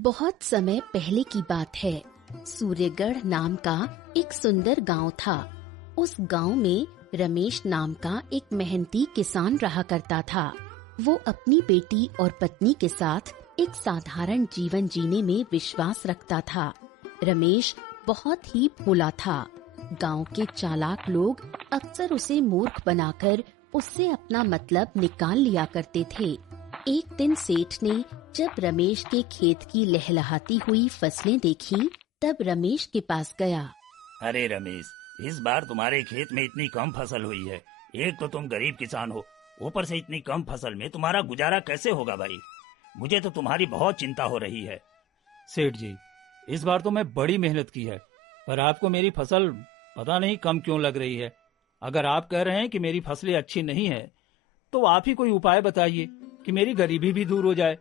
बहुत समय पहले की बात है। सूर्यगढ़ नाम का एक सुंदर गांव था। उस गांव में रमेश नाम का एक मेहनती किसान रहा करता था। वो अपनी बेटी और पत्नी के साथ एक साधारण जीवन जीने में विश्वास रखता था। रमेश बहुत ही भोला था। गांव के चालाक लोग अक्सर उसे मूर्ख बनाकर उससे अपना मतलब निकाल लिया करते थे। एक दिन सेठ ने जब रमेश के खेत की लहलहाती हुई फसलें देखी, तब रमेश के पास गया। अरे रमेश, इस बार तुम्हारे खेत में इतनी कम फसल हुई है। एक तो तुम गरीब किसान हो, ऊपर से इतनी कम फसल में तुम्हारा गुजारा कैसे होगा भाई? मुझे तो तुम्हारी बहुत चिंता हो रही है। सेठ जी, इस बार तो मैं बड़ी मेहनत की है, पर आपको मेरी फसल पता नहीं कम क्यों लग रही है। अगर आप कह रहे हैं कि मेरी फसलें अच्छी नहीं है, तो आप ही कोई उपाय बताइए कि मेरी गरीबी भी दूर हो जाए।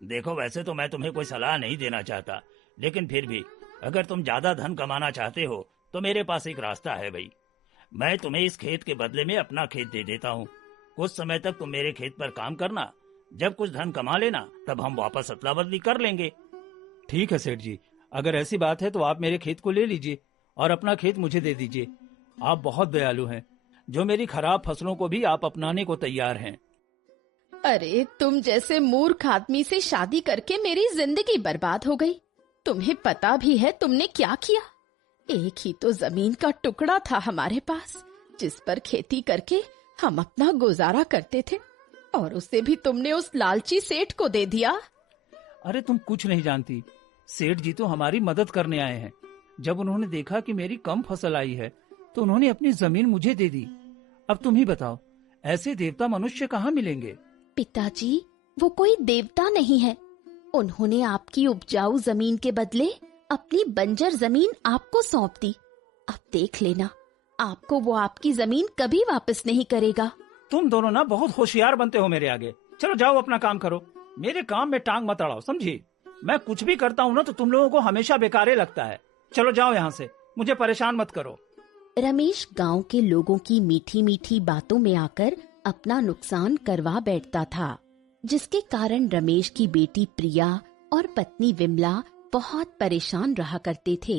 देखो, वैसे तो मैं तुम्हें कोई सलाह नहीं देना चाहता, लेकिन फिर भी अगर तुम ज्यादा धन कमाना चाहते हो तो मेरे पास एक रास्ता है भाई। मैं तुम्हें इस खेत के बदले में अपना खेत दे देता हूँ। कुछ समय तक तुम मेरे खेत पर काम करना, जब कुछ धन कमा लेना तब हम वापस अदला बदली कर लेंगे। ठीक है सेठ जी, अगर ऐसी बात है तो आप मेरे खेत को ले लीजिए और अपना खेत मुझे दे दीजिए। आप बहुत दयालु हैं, जो मेरी खराब फसलों को भी आप अपनाने को तैयार हैं। अरे, तुम जैसे मूर्ख आदमी से शादी करके मेरी जिंदगी बर्बाद हो गई। तुम्हें पता भी है तुमने क्या किया? एक ही तो जमीन का टुकड़ा था हमारे पास, जिस पर खेती करके हम अपना गुजारा करते थे, और उसे भी तुमने उस लालची सेठ को दे दिया। अरे तुम कुछ नहीं जानती, सेठ जी तो हमारी मदद करने आए हैं। जब उन्होंने देखा कि मेरी कम फसल आई है तो उन्होंने अपनी जमीन मुझे दे दी। अब तुम ही बताओ, ऐसे देवता मनुष्य कहाँ मिलेंगे? पिताजी, वो कोई देवता नहीं है। उन्होंने आपकी उपजाऊ जमीन के बदले अपनी बंजर जमीन आपको सौंप दी। अब देख लेना, आपको वो आपकी जमीन कभी वापस नहीं करेगा। तुम दोनों ना बहुत होशियार बनते हो मेरे आगे। चलो जाओ, अपना काम करो, मेरे काम में टांग मत अड़ाओ, समझी? मैं कुछ भी करता हूँ ना तो तुम लोगों को हमेशा बेकारे लगता है। चलो जाओ यहाँ से, मुझे परेशान मत करो। रमेश गांव के लोगों की मीठी मीठी बातों में आकर अपना नुकसान करवा बैठता था, जिसके कारण रमेश की बेटी प्रिया और पत्नी विमला बहुत परेशान रहा करते थे।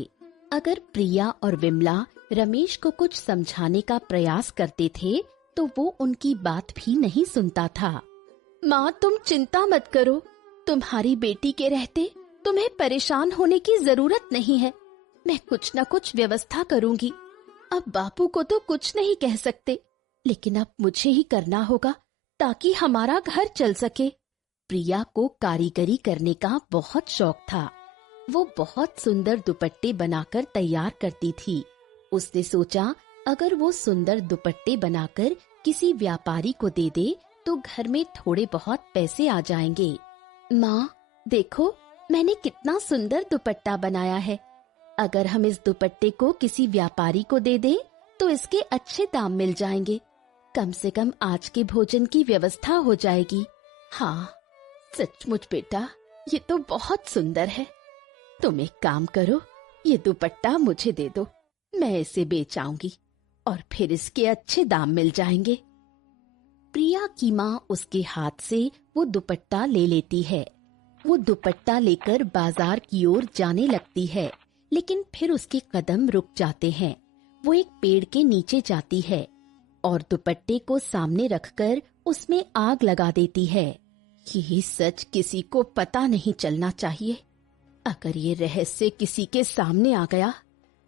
अगर प्रिया और विमला रमेश को कुछ समझाने का प्रयास करते थे तो वो उनकी बात भी नहीं सुनता था। माँ, तुम चिंता मत करो, तुम्हारी बेटी के रहते तुम्हें परेशान होने की जरूरत नहीं है। मैं कुछ न कुछ व्यवस्था करूंगी। अब बापू को तो कुछ नहीं कह सकते, लेकिन अब मुझे ही करना होगा ताकि हमारा घर चल सके। प्रिया को कारीगरी करने का बहुत शौक था। वो बहुत सुंदर दुपट्टे बनाकर तैयार करती थी। उसने सोचा, अगर वो सुंदर दुपट्टे बनाकर किसी व्यापारी को दे दे तो घर में थोड़े बहुत पैसे आ जाएंगे। माँ, देखो, मैंने कितना सुंदर दुपट्टा बनाया है। अगर हम इस दुपट्टे को किसी व्यापारी को दे दें तो इसके अच्छे दाम मिल जाएंगे। कम से कम आज के भोजन की व्यवस्था हो जाएगी। हाँ, सचमुच बेटा, ये तो बहुत सुंदर है। तुम एक काम करो, ये दुपट्टा मुझे दे दो, मैं इसे बेच आऊंगी और फिर इसके अच्छे दाम मिल जाएंगे। प्रिया की माँ उसके हाथ से वो दुपट्टा ले लेती है। वो दुपट्टा लेकर बाजार की ओर जाने लगती है, लेकिन फिर उसके कदम रुक जाते हैं। वो एक पेड़ के नीचे जाती है और दुपट्टे को सामने रखकर उसमें आग लगा देती है। यही सच किसी को पता नहीं चलना चाहिए। अगर ये रहस्य किसी के सामने आ गया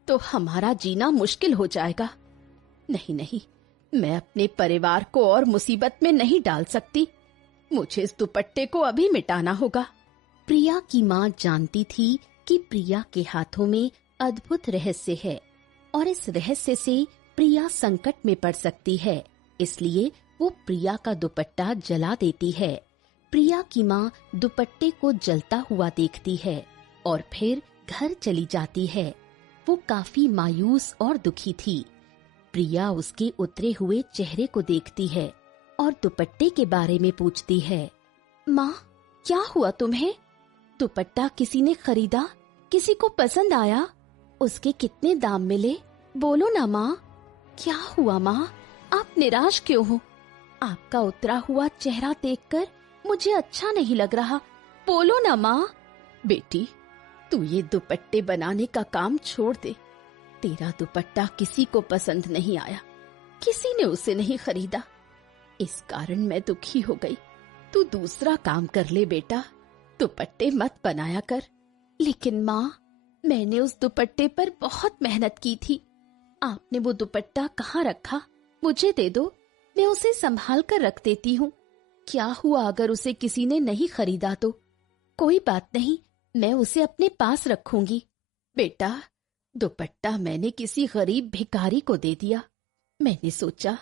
तो हमारा जीना मुश्किल हो जाएगा। नहीं नहीं, मैं अपने परिवार को और मुसीबत में नहीं डाल सकती। मुझे इस दुपट्टे को अभी मिटाना होगा। प्रिया की माँ जानती थी कि प्रिया के हाथों में अद्भुत रहस्य है और इस रहस्य से प्रिया संकट में पड़ सकती है, इसलिए वो प्रिया का दुपट्टा जला देती है। प्रिया की माँ दुपट्टे को जलता हुआ देखती है और फिर घर चली जाती है। वो काफी मायूस और दुखी थी। प्रिया उसके उतरे हुए चेहरे को देखती है और दुपट्टे के बारे में पूछती है। माँ, क्या हुआ तुम्हें? दुपट्टा किसी ने खरीदा? किसी को पसंद आया? उसके कितने दाम मिले? बोलो ना माँ, क्या हुआ माँ? आप निराश क्यों हो? आपका उतरा हुआ चेहरा देखकर मुझे अच्छा नहीं लग रहा। बोलो ना माँ। बेटी, तू ये दुपट्टे बनाने का काम छोड़ दे। तेरा दुपट्टा किसी को पसंद नहीं आया, किसी ने उसे नहीं खरीदा। इस कारण मैं दुखी हो गई। तू दूसरा काम कर ले बेटा, दुपट्टे मत बनाया कर। लेकिन माँ, मैंने उस दुपट्टे पर बहुत मेहनत की थी। आपने वो दुपट्टा कहाँ रखा? मुझे दे दो, मैं उसे संभाल कर रख देती हूँ। क्या हुआ अगर उसे किसी ने नहीं खरीदा तो? कोई बात नहीं, मैं उसे अपने पास रखूंगी। बेटा, दुपट्टा मैंने किसी गरीब भिखारी को दे दिया। मैंने सोचा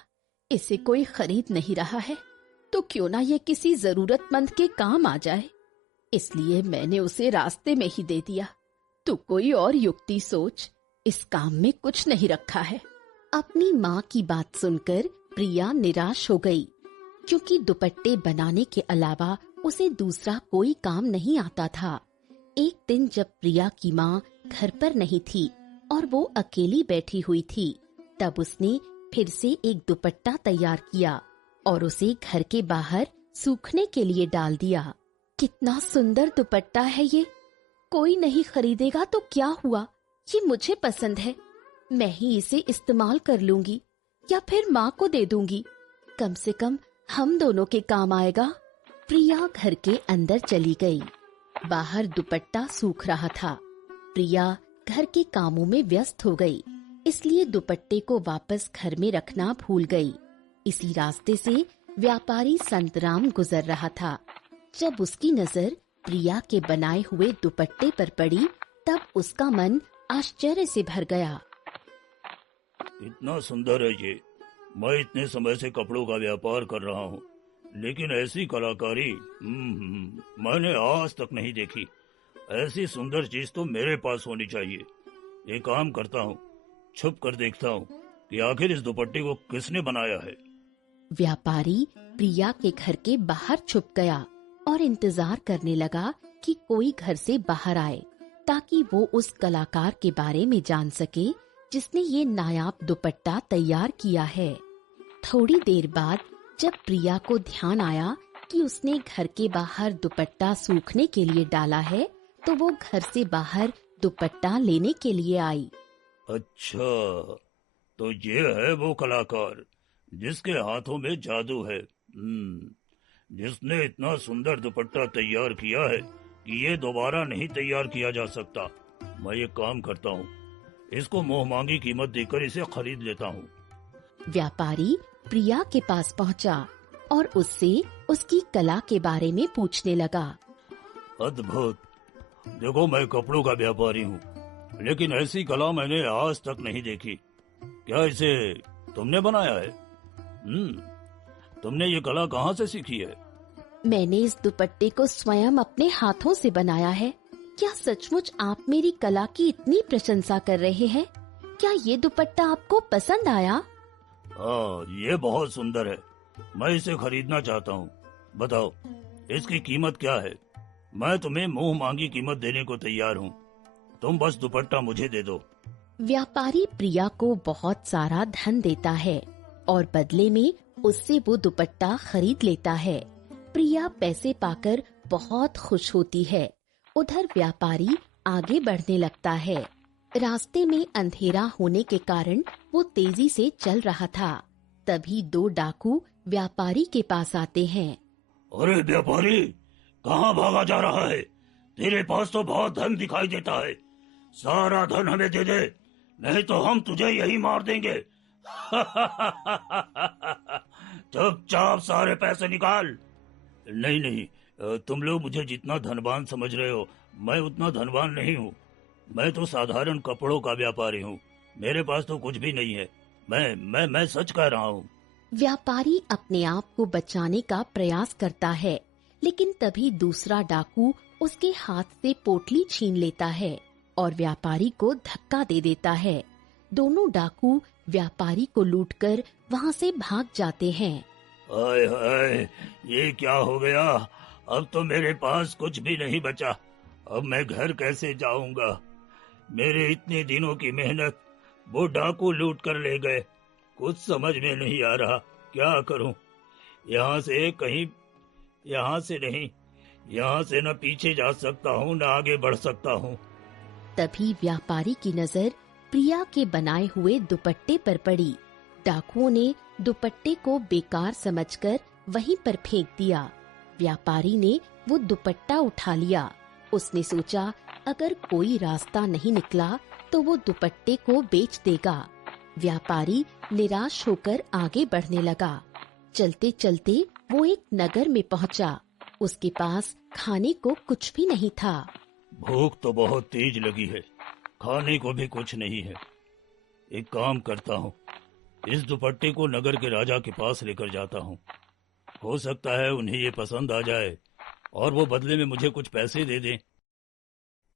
इसे कोई खरीद नहीं रहा है तो क्यों ना ये किसी जरूरतमंद के काम आ जाए, इसलिए मैंने उसे रास्ते में ही दे दिया। तू कोई और युक्ति सोच, इस काम में कुछ नहीं रखा है। अपनी माँ की बात सुनकर प्रिया निराश हो गई, क्योंकि दुपट्टे बनाने के अलावा उसे दूसरा कोई काम नहीं आता था। एक दिन जब प्रिया की माँ घर पर नहीं थी और वो अकेली बैठी हुई थी, तब उसने फिर से एक दुपट्टा तैयार किया और उसे घर के बाहर सूखने के लिए डाल दिया। कितना सुंदर दुपट्टा है ये! कोई नहीं खरीदेगा तो क्या हुआ, ये मुझे पसंद है। मैं ही इसे इस्तेमाल कर लूंगी या फिर माँ को दे दूंगी। कम से कम हम दोनों के काम आएगा। प्रिया घर के अंदर चली गई। बाहर दुपट्टा सूख रहा था। प्रिया घर के कामों में व्यस्त हो गई, इसलिए दुपट्टे को वापस घर में रखना भूल गई। इसी रास्ते से व्यापारी संतराम गुजर रहा था। जब उसकी नजर प्रिया के बनाए हुए दुपट्टे पर पड़ी, तब उसका मन आश्चर्य से भर गया। इतना सुंदर है ये। मैं इतने समय से कपड़ों का व्यापार कर रहा हूँ, लेकिन ऐसी कलाकारी मैंने आज तक नहीं देखी। ऐसी सुंदर चीज तो मेरे पास होनी चाहिए। एक काम करता हूँ, छुप कर देखता हूँ कि आखिर इस दुपट्टे को किसने बनाया है। व्यापारी प्रिया के घर के बाहर छुप गया और इंतजार करने लगा कि कोई घर से बाहर आए, ताकि वो उस कलाकार के बारे में जान सके जिसने ये नायाब दुपट्टा तैयार किया है। थोड़ी देर बाद जब प्रिया को ध्यान आया कि उसने घर के बाहर दुपट्टा सूखने के लिए डाला है, तो वो घर से बाहर दुपट्टा लेने के लिए आई। अच्छा, तो ये है वो कलाकार जिसके हाथों में जादू है, जिसने इतना सुंदर दुपट्टा तैयार किया है कि ये दोबारा नहीं तैयार किया जा सकता। मैं ये काम करता हूँ, इसको मुंह मांगी कीमत देकर इसे खरीद लेता हूँ। व्यापारी प्रिया के पास पहुँचा और उससे उसकी कला के बारे में पूछने लगा। अद्भुत! देखो, मैं कपड़ों का व्यापारी हूँ, लेकिन ऐसी कला मैंने आज तक नहीं देखी। क्या इसे तुमने बनाया है? तुमने ये कला कहाँ से सीखी है? मैंने इस दुपट्टे को स्वयं अपने हाथों से बनाया है। क्या सचमुच आप मेरी कला की इतनी प्रशंसा कर रहे हैं? क्या ये दुपट्टा आपको पसंद आया? ये बहुत सुंदर है। मैं इसे खरीदना चाहता हूँ। बताओ, इसकी कीमत क्या है? मैं तुम्हें मुंह मांगी कीमत देने को तैयार हूँ। तुम बस दुपट्टा मुझे दे दो। व्यापारी प्रिया को बहुत सारा धन देता है और बदले में उससे वो दुपट्टा खरीद लेता है। प्रिया पैसे पाकर बहुत खुश होती है। उधर व्यापारी आगे बढ़ने लगता है। रास्ते में अंधेरा होने के कारण वो तेजी से चल रहा था। तभी दो डाकू व्यापारी के पास आते हैं। अरे व्यापारी, कहाँ भागा जा रहा है? तेरे पास तो बहुत धन दिखाई देता है। सारा धन हमें दे दे, नहीं तो हम तुझे यही मार देंगे। चुपचाप सारे पैसे निकाल। नहीं नहीं, तुम लोग मुझे जितना धनवान समझ रहे हो, मैं उतना धनवान नहीं हूँ। मैं तो साधारण कपड़ों का व्यापारी हूँ। मेरे पास तो कुछ भी नहीं है। मैं सच कह रहा हूँ। व्यापारी अपने आप को बचाने का प्रयास करता है, लेकिन तभी दूसरा डाकू उसके हाथ से पोटली छीन लेता है और व्यापारी को धक्का दे देता है। दोनों डाकू व्यापारी को लूटकर वहाँ से भाग जाते हैं। हाय हाय, ये क्या हो गया? अब तो मेरे पास कुछ भी नहीं बचा। अब मैं घर कैसे जाऊंगा? मेरे इतने दिनों की मेहनत वो डाकू लूट कर ले गए। कुछ समझ में नहीं आ रहा, क्या करूं? यहाँ से नहीं, यहाँ से न पीछे जा सकता हूँ न आगे बढ़ सकता हूँ। तभी व्यापारी की नजर प्रिया के बनाए हुए दुपट्टे पर पड़ी। डाकुओं ने दुपट्टे को बेकार समझकर वहीं पर फेंक दिया। व्यापारी ने वो दुपट्टा उठा लिया। उसने सोचा अगर कोई रास्ता नहीं निकला तो वो दुपट्टे को बेच देगा। व्यापारी निराश होकर आगे बढ़ने लगा। चलते चलते वो एक नगर में पहुंचा। उसके पास खाने को कुछ भी नहीं था। भूख तो बहुत तेज लगी है, खाने को भी कुछ नहीं है। एक काम करता हूँ, इस दुपट्टे को नगर के राजा के पास लेकर जाता हूँ। हो सकता है उन्हें ये पसंद आ जाए और वो बदले में मुझे कुछ पैसे दे दें।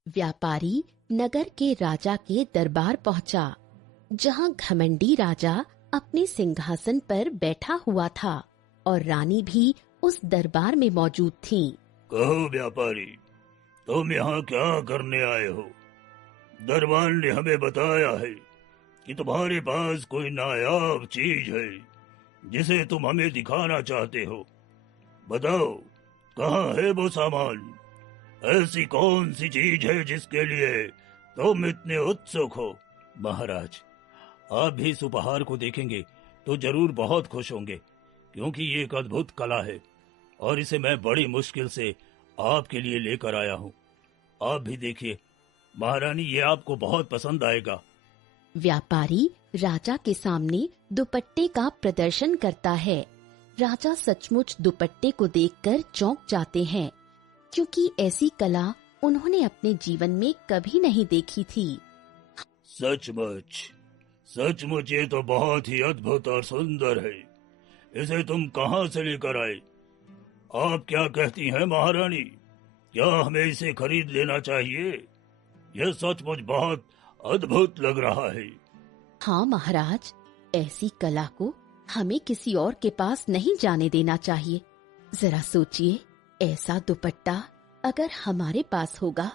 व्यापारी नगर के राजा के दरबार पहुंचा, जहां घमंडी राजा अपने सिंहासन पर बैठा हुआ था और रानी भी उस दरबार में मौजूद थी। कहो व्यापारी, तुम यहाँ क्या करने आए हो? दरबार ने हमें बताया है कि तुम्हारे पास कोई नायाब चीज है जिसे तुम हमें दिखाना चाहते हो। बताओ, कहाँ है वो सामान? ऐसी कौन सी चीज है जिसके लिए तुम इतने उत्सुक हो? महाराज, आप भी इस उपहार को देखेंगे तो जरूर बहुत खुश होंगे, क्योंकि ये एक अद्भुत कला है और इसे मैं बड़ी मुश्किल से आपके लिए लेकर आया हूँ। आप भी देखिए महारानी, ये आपको बहुत पसंद आएगा। व्यापारी राजा के सामने दुपट्टे का प्रदर्शन करता है। राजा सचमुच दुपट्टे को देखकर चौंक जाते हैं, क्योंकि ऐसी कला उन्होंने अपने जीवन में कभी नहीं देखी थी। सचमुच सचमुच ये तो बहुत ही अद्भुत और सुंदर है। इसे तुम कहाँ से लेकर आए? आप क्या कहती हैं महारानी, क्या हमें इसे खरीद लेना चाहिए? यह सचमुच बहुत अद्भुत लग रहा है। हाँ महाराज, ऐसी कला को हमें किसी और के पास नहीं जाने देना चाहिए। जरा सोचिए, ऐसा दुपट्टा अगर हमारे पास होगा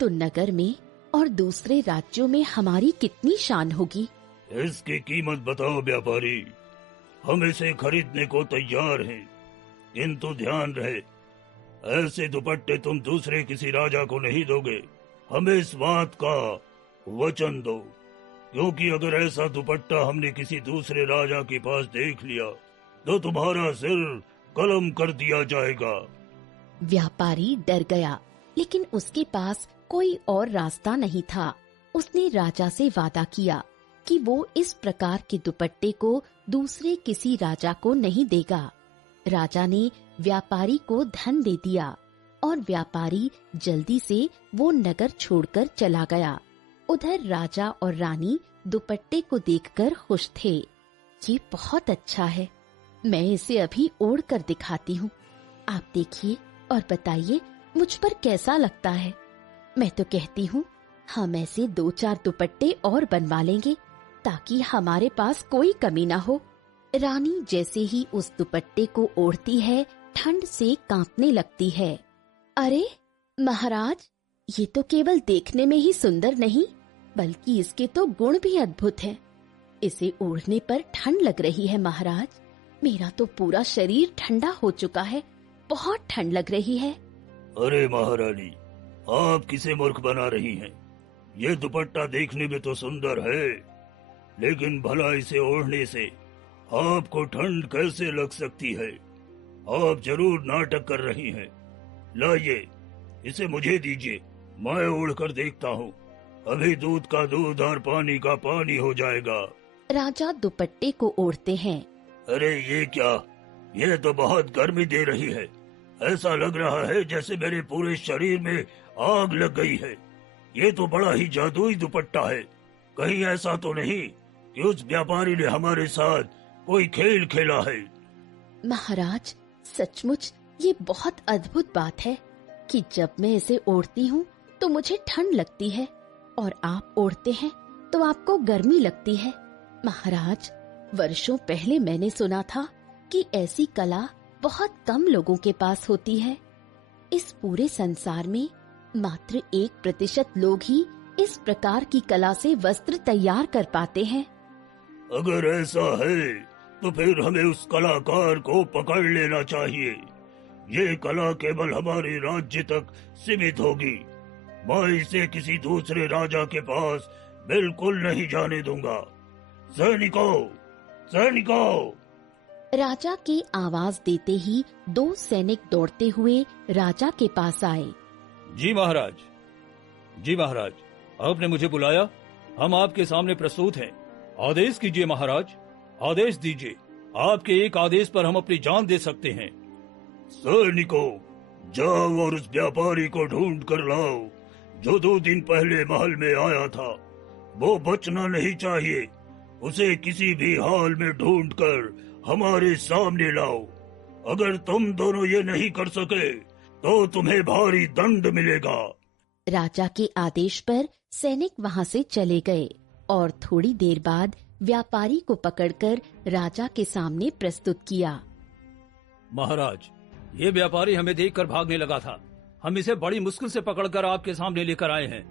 तो नगर में और दूसरे राज्यों में हमारी कितनी शान होगी। इसकी कीमत बताओ व्यापारी, हम इसे खरीदने को तैयार हैं, किंतु ध्यान रहे ऐसे दुपट्टे तुम दूसरे किसी राजा को नहीं दोगे। हमें इस बात का वचन दो, क्योंकि अगर ऐसा दुपट्टा हमने किसी दूसरे राजा के पास देख लिया तो तुम्हारा सिर कलम कर दिया जाएगा। व्यापारी डर गया, लेकिन उसके पास कोई और रास्ता नहीं था। उसने राजा से वादा किया कि वो इस प्रकार के दुपट्टे को दूसरे किसी राजा को नहीं देगा। राजा ने व्यापारी को धन दे दिया और व्यापारी जल्दी से वो नगर छोड़कर चला गया। उधर राजा और रानी दुपट्टे को देखकर खुश थे। ये बहुत अच्छा है, मैं इसे अभी ओढ़ कर दिखाती हूँ। आप देखिए और बताइए मुझ पर कैसा लगता है। मैं तो कहती हूँ हम ऐसे 2-4 दुपट्टे और बनवा लेंगे ताकि हमारे पास कोई कमी ना हो। रानी जैसे ही उस दुपट्टे को ओढ़ती है, ठंड से कांपने लगती है। अरे महाराज, ये तो केवल देखने में ही सुंदर नहीं, बल्कि इसके तो गुण भी अद्भुत हैं। इसे ओढ़ने पर ठंड लग रही है महाराज। मेरा तो पूरा शरीर ठंडा हो चुका है, बहुत ठंड लग रही है। अरे महारानी, आप किसे मूर्ख बना रही हैं? ये दुपट्टा देखने में तो सुंदर है, लेकिन भला इसे ओढ़ने से आपको ठंड कैसे लग सकती है? आप जरूर नाटक कर रही हैं। लाइए, इसे मुझे दीजिए, मैं ओढ़ कर देखता हूँ। अभी दूध का दूध और पानी का पानी हो जाएगा। राजा दुपट्टे को ओढ़ते हैं। अरे ये क्या, ये तो बहुत गर्मी दे रही है। ऐसा लग रहा है जैसे मेरे पूरे शरीर में आग लग गई है। ये तो बड़ा ही जादुई दुपट्टा है। कहीं ऐसा तो नहीं कि उस व्यापारी ने हमारे साथ कोई खेल खेला है? महाराज, सचमुच ये बहुत अद्भुत बात है कि जब मैं इसे ओढ़ती हूँ तो मुझे ठंड लगती है और आप ओढ़ते हैं तो आपको गर्मी लगती है। महाराज, वर्षों पहले मैंने सुना था कि ऐसी कला बहुत कम लोगों के पास होती है। इस पूरे संसार में मात्र 1% लोग ही इस प्रकार की कला से वस्त्र तैयार कर पाते हैं। अगर ऐसा है तो फिर हमें उस कलाकार को पकड़ लेना चाहिए। ये कला केवल हमारे राज्य तक सीमित होगी। मैं इसे किसी दूसरे राजा के पास बिल्कुल नहीं जाने दूंगा। सैनिकों, सैनिकों! राजा की आवाज देते ही 2 सैनिक दौड़ते हुए राजा के पास आए। जी महाराज, जी महाराज, आपने मुझे बुलाया। हम आपके सामने प्रस्तुत हैं। आदेश कीजिए महाराज, आदेश दीजिए। आपके एक आदेश पर हम अपनी जान दे सकते हैं। सैनिकों, जाओ और उस व्यापारी को ढूंढ कर लाओ जो 2 दिन पहले महल में आया था। वो बचना नहीं चाहिए। उसे किसी भी हाल में ढूंढ कर हमारे सामने लाओ। अगर तुम दोनों ये नहीं कर सके तो तुम्हें भारी दंड मिलेगा। राजा के आदेश पर सैनिक वहां से चले गए और थोड़ी देर बाद व्यापारी को पकड़कर राजा के सामने प्रस्तुत किया। महाराज, ये व्यापारी हमें देखकर भागने लगा था। हम इसे बड़ी मुश्किल से पकड़कर आपके सामने लेकर आए हैं।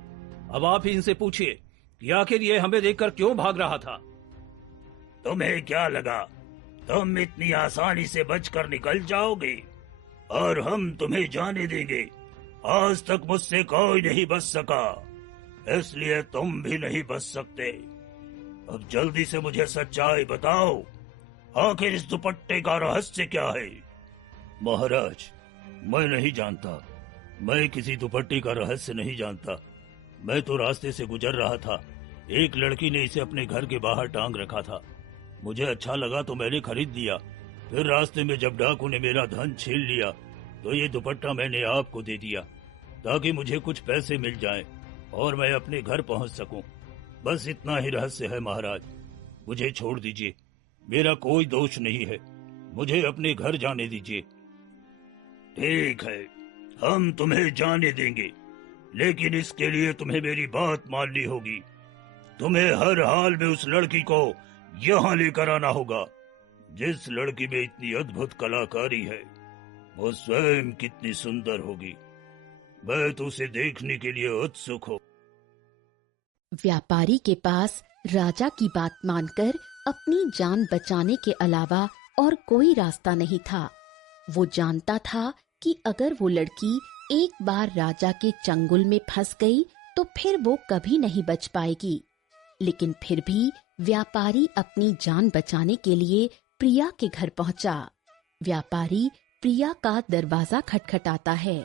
अब आप ही इनसे पूछिए कि आखिर ये हमें देखकर क्यों भाग रहा था। तुम्हें क्या लगा तुम इतनी आसानी से बचकर निकल जाओगे और हम तुम्हें जाने देंगे? आज तक मुझसे कोई नहीं बच सका, इसलिए तुम भी नहीं बच सकते। अब जल्दी से मुझे सच्चाई बताओ, आखिर इस दुपट्टे का रहस्य क्या है? महाराज, मैं नहीं जानता। मैं किसी दुपट्टे का रहस्य नहीं जानता। मैं तो रास्ते से गुजर रहा था। एक लड़की ने इसे अपने घर के बाहर टांग रखा था। मुझे अच्छा लगा तो मैंने खरीद लिया। फिर रास्ते में जब डाकू ने मेरा धन छीन लिया तो ये दुपट्टा मैंने आपको दे दिया ताकि मुझे कुछ पैसे मिल जाएं और मैं अपने घर पहुंच सकूं। बस इतना ही रहस्य है महाराज। मुझे छोड़ दीजिए, मेरा कोई दोष नहीं है। मुझे अपने घर जाने दीजिए। ठीक है, हम तुम्हें जाने देंगे, लेकिन इसके लिए तुम्हें मेरी बात माननी होगी। तुम्हें हर हाल में उस लड़की को यहाँ लेकर आना होगा। जिस लड़की में इतनी अद्भुत कलाकारी है, वो स्वयं कितनी सुंदर होगी। मैं तो उसे देखने के लिए उत्सुक हूँ। व्यापारी के पास राजा की बात मानकर अपनी जान बचाने के अलावा और कोई रास्ता नहीं था। वो जानता था कि अगर वो लड़की एक बार राजा के चंगुल में फंस गई तो फिर वो कभी नहीं बच पाएगी। लेकिन फिर भी व्यापारी अपनी जान बचाने के लिए प्रिया के घर पहुंचा। व्यापारी प्रिया का दरवाजा खटखटाता है।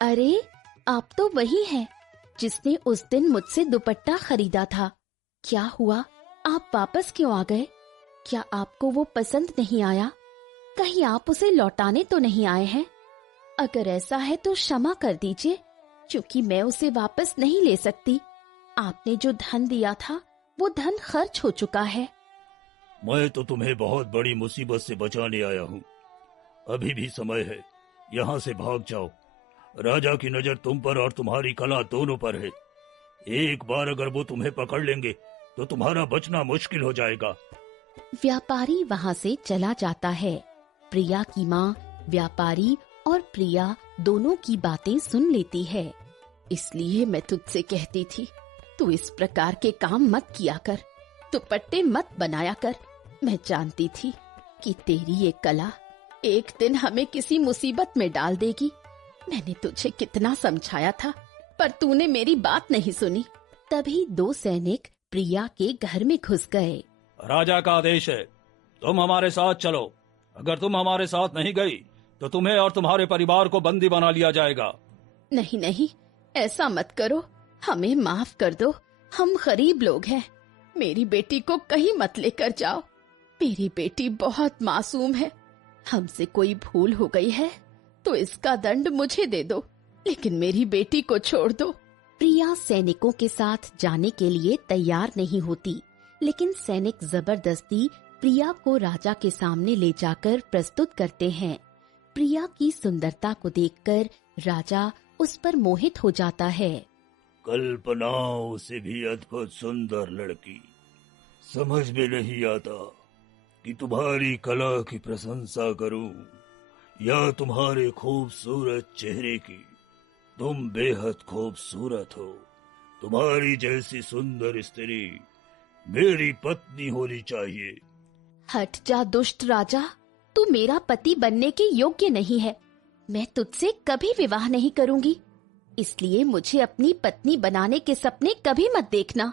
अरे, आप तो वही हैं जिसने उस दिन मुझसे दुपट्टा खरीदा था। क्या हुआ, आप वापस क्यों आ गए? क्या आपको वो पसंद नहीं आया? कहीं आप उसे लौटाने तो नहीं आए हैं? अगर ऐसा है तो क्षमा कर दीजिए, क्योंकि मैं उसे वापस नहीं ले सकती। आपने जो धन दिया था वो धन खर्च हो चुका है। मैं तो तुम्हें बहुत बड़ी मुसीबत से बचाने आया हूँ। अभी भी समय है, यहाँ से भाग जाओ। राजा की नजर तुम पर और तुम्हारी कला दोनों पर है। एक बार अगर वो तुम्हें पकड़ लेंगे तो तुम्हारा बचना मुश्किल हो जाएगा। व्यापारी वहाँ से चला जाता है। प्रिया की माँ व्यापारी और प्रिया दोनों की बातें सुन लेती है। इसलिए मैं तुझसे कहती थी, तू इस प्रकार के काम मत किया कर, दुपट्टे मत बनाया कर। मैं जानती थी कि तेरी ये कला एक दिन हमें किसी मुसीबत में डाल देगी। मैंने तुझे कितना समझाया था, पर तूने मेरी बात नहीं सुनी। तभी 2 सैनिक प्रिया के घर में घुस गए। राजा का आदेश है, तुम हमारे साथ चलो। अगर तुम हमारे साथ नहीं गई तो तुम्हें और तुम्हारे परिवार को बंदी बना लिया जाएगा। नहीं नहीं, ऐसा मत करो, हमें माफ कर दो। हम गरीब लोग हैं। मेरी बेटी को कहीं मत लेकर जाओ। मेरी बेटी बहुत मासूम है। हमसे कोई भूल हो गई है तो इसका दंड मुझे दे दो, लेकिन मेरी बेटी को छोड़ दो। प्रिया सैनिकों के साथ जाने के लिए तैयार नहीं होती, लेकिन सैनिक जबरदस्ती प्रिया को राजा के सामने ले जाकर प्रस्तुत करते हैं। प्रिया की सुंदरता को देखकर राजा उस पर मोहित हो जाता है। कल्पनाओं से भी अद्भुत सुंदर लड़की, समझ में नहीं आता कि तुम्हारी कला की प्रशंसा करूं या तुम्हारे खूबसूरत चेहरे की। तुम बेहद खूबसूरत हो। तुम्हारी जैसी सुंदर स्त्री मेरी पत्नी होनी चाहिए। हट जा दुष्ट राजा, तू मेरा पति बनने के योग्य नहीं है। मैं तुझसे कभी विवाह नहीं करूंगी, इसलिए मुझे अपनी पत्नी बनाने के सपने कभी मत देखना।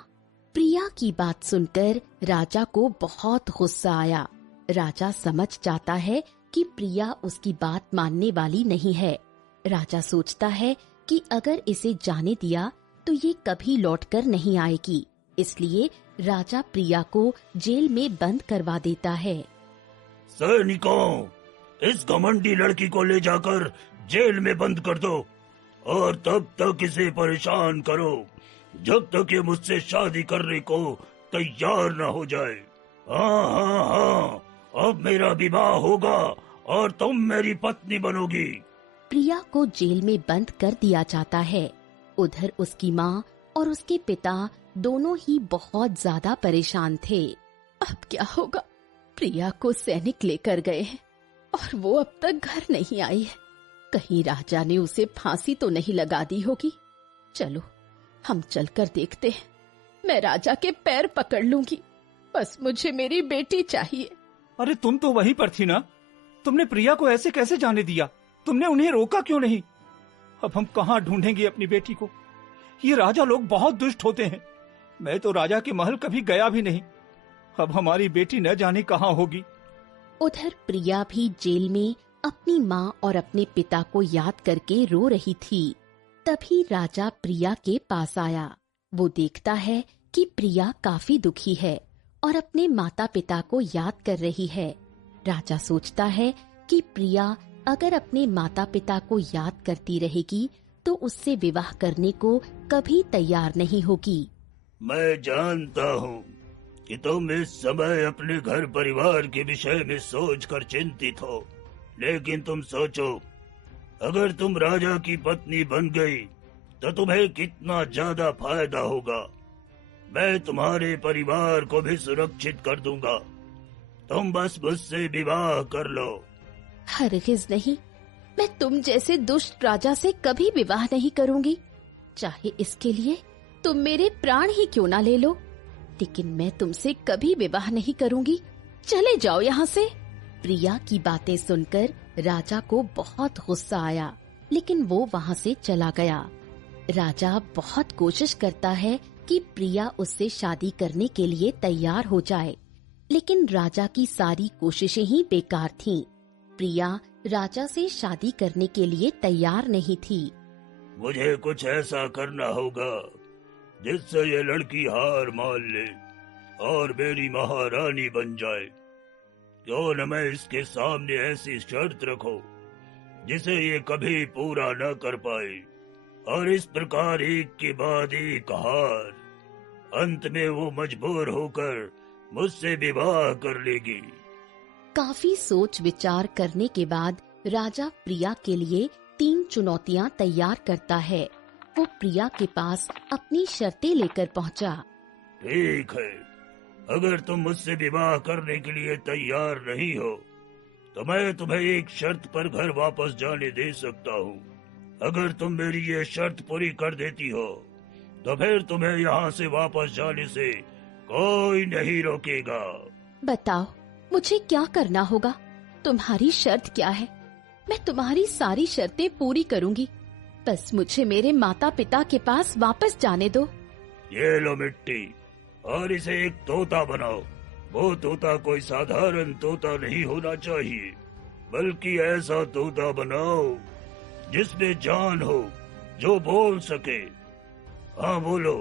प्रिया की बात सुनकर राजा को बहुत गुस्सा आया। राजा समझ जाता है कि प्रिया उसकी बात मानने वाली नहीं है। राजा सोचता है कि अगर इसे जाने दिया तो ये कभी लौटकर नहीं आएगी, इसलिए राजा प्रिया को जेल में बंद करवा देता है। सैनिकों, इस घमंडी लड़की को ले जाकर जेल में बंद कर दो और तब तक इसे परेशान करो जब तक ये मुझसे शादी करने को तैयार न हो जाए। हाँ हाँ हाँ, अब मेरा विवाह होगा और तुम मेरी पत्नी बनोगी। प्रिया को जेल में बंद कर दिया जाता है। उधर उसकी माँ और उसके पिता दोनों ही बहुत ज्यादा परेशान थे। अब क्या होगा? प्रिया को सैनिक लेकर गए हैं और वो अब तक घर नहीं आई है। कहीं राजा ने उसे फांसी तो नहीं लगा दी होगी। चलो हम चलकर देखते हैं। मैं राजा के पैर पकड़ लूंगी, बस मुझे मेरी बेटी चाहिए। अरे तुम तो वहीं पर थी ना, तुमने प्रिया को ऐसे कैसे जाने दिया? तुमने उन्हें रोका क्यों नहीं? अब हम कहाँ ढूंढेंगे अपनी बेटी को? ये राजा लोग बहुत दुष्ट होते हैं। मैं तो राजा के महल कभी गया भी नहीं। अब हमारी बेटी न जाने कहाँ होगी। उधर प्रिया भी जेल में अपनी माँ और अपने पिता को याद करके रो रही थी। तभी राजा प्रिया के पास आया। वो देखता है कि प्रिया काफी दुखी है और अपने माता पिता को याद कर रही है। राजा सोचता है कि प्रिया अगर अपने माता पिता को याद करती रहेगी तो उससे विवाह करने को कभी तैयार नहीं होगी। मैं जानता हूँ कि तुम इस समय अपने घर परिवार के विषय में सोचकर चिंतित हो, लेकिन तुम सोचो, अगर तुम राजा की पत्नी बन गई तो तुम्हें कितना ज्यादा फायदा होगा। मैं तुम्हारे परिवार को भी सुरक्षित कर दूंगा। तुम बस मुझसे विवाह कर लो। हरगिज नहीं, मैं तुम जैसे दुष्ट राजा से कभी विवाह नहीं करूंगी, चाहे इसके लिए तुम मेरे प्राण ही क्यों ना ले लो। लेकिन मैं तुमसे कभी विवाह नहीं करूंगी। चले जाओ यहाँ से। प्रिया की बातें सुनकर राजा को बहुत गुस्सा आया, लेकिन वो वहाँ से चला गया। राजा बहुत कोशिश करता है कि प्रिया उससे शादी करने के लिए तैयार हो जाए, लेकिन राजा की सारी कोशिशें ही बेकार थीं। प्रिया राजा से शादी करने के लिए तैयार नहीं थी। मुझे कुछ ऐसा करना होगा जिससे ये लड़की हार मान ले और मेरी महारानी बन जाए। क्यों न मैं इसके सामने ऐसी शर्त रखूं जिसे ये कभी पूरा न कर पाए, और इस प्रकार एक के बाद एक हार, अंत में वो मजबूर होकर मुझसे विवाह कर लेगी। काफी सोच विचार करने के बाद राजा प्रिया के लिए 3 चुनौतियां तैयार करता है। वो प्रिया के पास अपनी शर्तें लेकर पहुंचा। ठीक है, अगर तुम मुझसे विवाह करने के लिए तैयार नहीं हो तो मैं तुम्हें एक शर्त पर घर वापस जाने दे सकता हूँ। अगर तुम मेरी ये शर्त पूरी कर देती हो तो फिर तुम्हें यहाँ से वापस जाने से कोई नहीं रोकेगा। बताओ मुझे क्या करना होगा? तुम्हारी शर्त क्या है? मैं तुम्हारी सारी शर्तें पूरी करूंगी, बस मुझे मेरे माता पिता के पास वापस जाने दो। ये लो मिट्टी और इसे एक तोता बनाओ। वो तोता कोई साधारण तोता नहीं होना चाहिए, बल्कि ऐसा तोता बनाओ जिसमें जान हो, जो बोल सके। हाँ बोलो,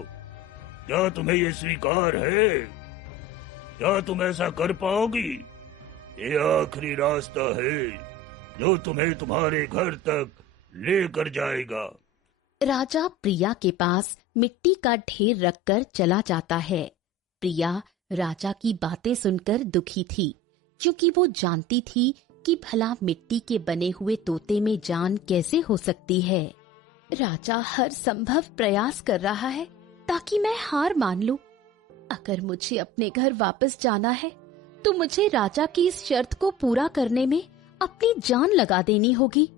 क्या तुम्हें ये स्वीकार है? क्या तुम ऐसा कर पाओगी? ये आखिरी रास्ता है जो तुम्हें तुम्हारे घर तक लेकर जाएगा। राजा प्रिया के पास मिट्टी का ढेर रखकर चला जाता है। प्रिया राजा की बातें सुनकर दुखी थी, क्योंकि वो जानती थी कि भला मिट्टी के बने हुए तोते में जान कैसे हो सकती है। राजा हर संभव प्रयास कर रहा है ताकि मैं हार मान लूं। अगर मुझे अपने घर वापस जाना है तो मुझे राजा की इस शर्त को पूरा करने में अपनी जान लगा देनी होगी।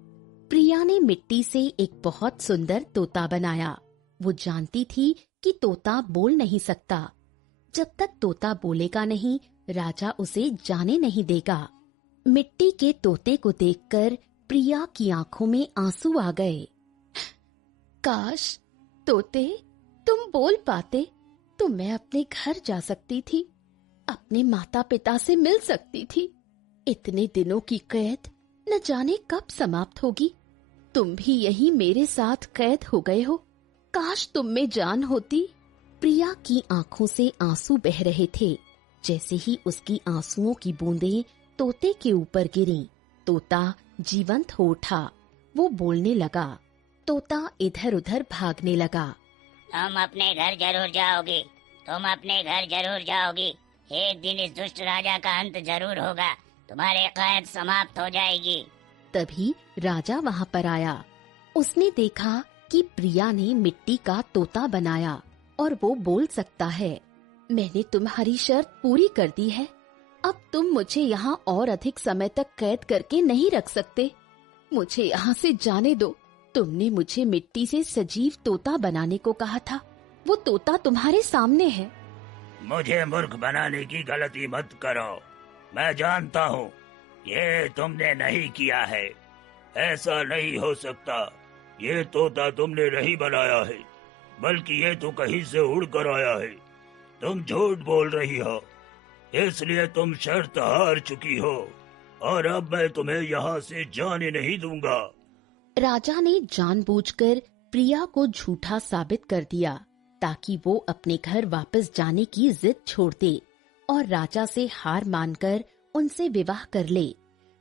प्रिया ने मिट्टी से एक बहुत सुंदर तोता बनाया। वो जानती थी कि तोता बोल नहीं सकता। जब तक तोता बोलेगा नहीं, राजा उसे जाने नहीं देगा। मिट्टी के तोते को देखकर प्रिया की आंखों में आंसू आ गए। काश तोते तुम बोल पाते तो मैं अपने घर जा सकती थी, अपने माता पिता से मिल सकती थी। इतने दिनों की कैद न जाने कब समाप्त होगी। तुम भी यही मेरे साथ कैद हो गए हो। काश तुम में जान होती। प्रिया की आंखों से आंसू बह रहे थे। जैसे ही उसकी आंसुओं की बूंदें तोते के ऊपर गिरीं, तोता जीवंत हो उठा। वो बोलने लगा। तोता इधर उधर भागने लगा। तुम अपने घर जरूर जाओगी, तुम अपने घर जरूर जाओगी। एक दिन इस दुष्ट राजा का अंत जरूर होगा, तुम्हारी कैद समाप्त हो जाएगी। तभी राजा वहाँ पर आया। उसने देखा कि प्रिया ने मिट्टी का तोता बनाया और वो बोल सकता है, मैंने तुम्हारी शर्त पूरी कर दी है। अब तुम मुझे यहाँ और अधिक समय तक कैद करके नहीं रख सकते। मुझे यहाँ से जाने दो। तुमने मुझे मिट्टी से सजीव तोता बनाने को कहा था, वो तोता तुम्हारे सामने है। मुझे मूर्ख बनाने की गलती मत करो। मैं जानता हूँ ये तुमने नहीं किया है। ऐसा नहीं हो सकता। ये तोता तुमने नहीं बनाया है, बल्कि ये तो कहीं से उड़ कर आया है। तुम झूठ बोल रही हो, इसलिए तुम शर्त हार चुकी हो और अब मैं तुम्हें यहाँ से जाने नहीं दूंगा। राजा ने जानबूझकर प्रिया को झूठा साबित कर दिया ताकि वो अपने घर वापस जाने की जिद छोड़ दे और राजा से हार मानकर उनसे विवाह कर ले।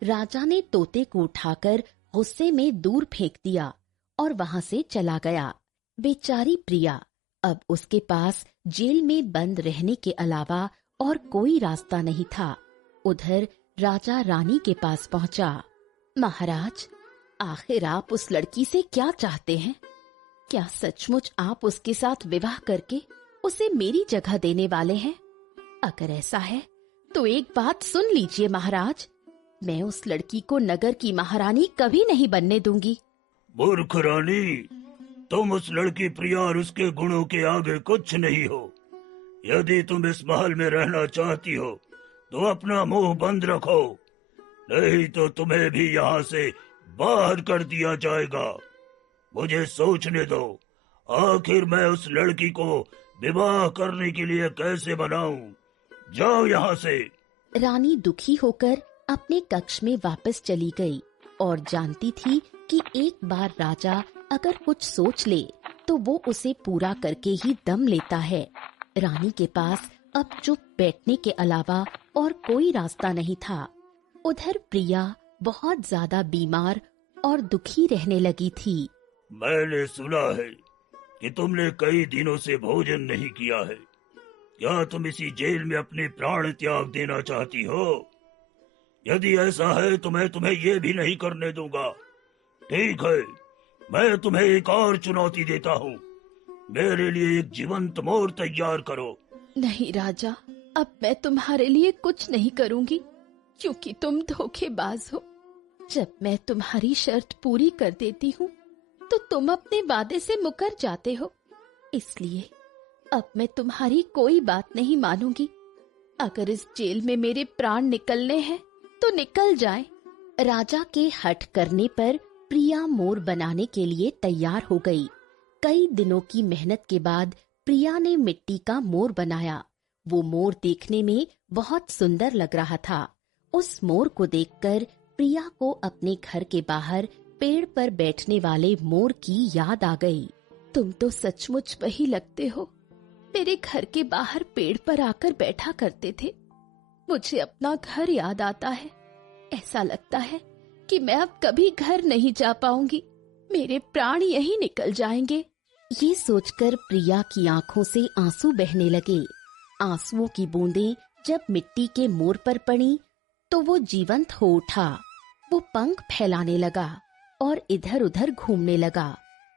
राजा ने तोते को उठाकर गुस्से में दूर फेंक दिया और वहाँ से चला गया। बेचारी प्रिया, अब उसके पास जेल में बंद रहने के अलावा और कोई रास्ता नहीं था। उधर राजा रानी के पास पहुंचा। महाराज, आखिर आप उस लड़की से क्या चाहते हैं? क्या सचमुच आप उसके साथ विवाह करके उसे मेरी जगह देने वाले हैं? अगर ऐसा है तो एक बात सुन लीजिए महाराज, मैं उस लड़की को नगर की महारानी कभी नहीं बनने दूंगी। मूर्ख रानी, तुम उस लड़की प्रिया और उसके गुणों के आगे कुछ नहीं हो। यदि तुम इस महल में रहना चाहती हो तो अपना मुंह बंद रखो, नहीं तो तुम्हें भी यहाँ से बाहर कर दिया जाएगा। मुझे सोचने दो, आखिर मैं उस लड़की को विवाह करने के लिए कैसे बनाऊं। जाओ यहाँ से। रानी दुखी होकर अपने कक्ष में वापस चली गई और जानती थी कि एक बार राजा अगर कुछ सोच ले तो वो उसे पूरा करके ही दम लेता है। रानी के पास अब चुप बैठने के अलावा और कोई रास्ता नहीं था। उधर प्रिया बहुत ज्यादा बीमार और दुखी रहने लगी थी। मैंने सुना है कि तुमने कई दिनों से भोजन नहीं किया है। क्या तुम इसी जेल में अपने प्राण त्याग देना चाहती हो? यदि ऐसा है तो मैं तुम्हें ये भी नहीं करने दूंगा। ठीक है, मैं तुम्हें एक और चुनौती देता हूँ। मेरे लिए एक जीवंत मोर तैयार करो। नहीं राजा, अब मैं तुम्हारे लिए कुछ नहीं करूंगी, क्योंकि तुम धोखेबाज हो। जब मैं तुम्हारी शर्त पूरी कर देती हूँ तो तुम अपने वादे से मुकर जाते हो। इसलिए अब मैं तुम्हारी कोई बात नहीं मानूंगी। अगर इस जेल में मेरे प्राण निकलने हैं तो निकल जाएं। राजा के हठ करने पर प्रिया मोर बनाने के लिए तैयार हो गई। कई दिनों की मेहनत के बाद प्रिया ने मिट्टी का मोर बनाया। वो मोर देखने में बहुत सुंदर लग रहा था। उस मोर को देखकर प्रिया को अपने घर के बाहर पेड़ पर बैठने वाले मोर की याद आ गई। तुम तो सचमुच वही लगते हो, मेरे घर के बाहर पेड़ पर आकर बैठा करते थे। मुझे अपना घर याद आता है। ऐसा लगता है कि मैं अब कभी घर नहीं जा पाऊंगी, मेरे प्राण यहीं निकल जाएंगे। ये सोचकर प्रिया की आंखों से आंसू बहने लगे। आंसुओं की बूंदें जब मिट्टी के मोर पर पड़ी तो वो जीवंत हो उठा। वो पंख फैलाने लगा और इधर उधर घूमने लगा।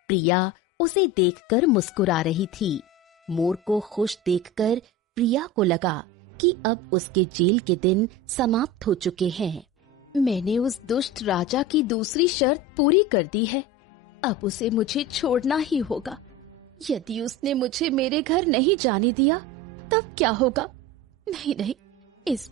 प्रिया उसे देखकर मुस्कुरा रही थी। मोर को खुश देखकर प्रिया को लगा कि अब उसके जेल के दिन समाप्त हो चुके हैं। मैंने उस दुष्ट राजा की दूसरी शर्त पूरी कर दी है। अब उसे मुझे छोड़ना ही होगा। यदि उसने मुझे मेरे घर नहीं जाने दिया तब क्या होगा? नहीं नहीं, इस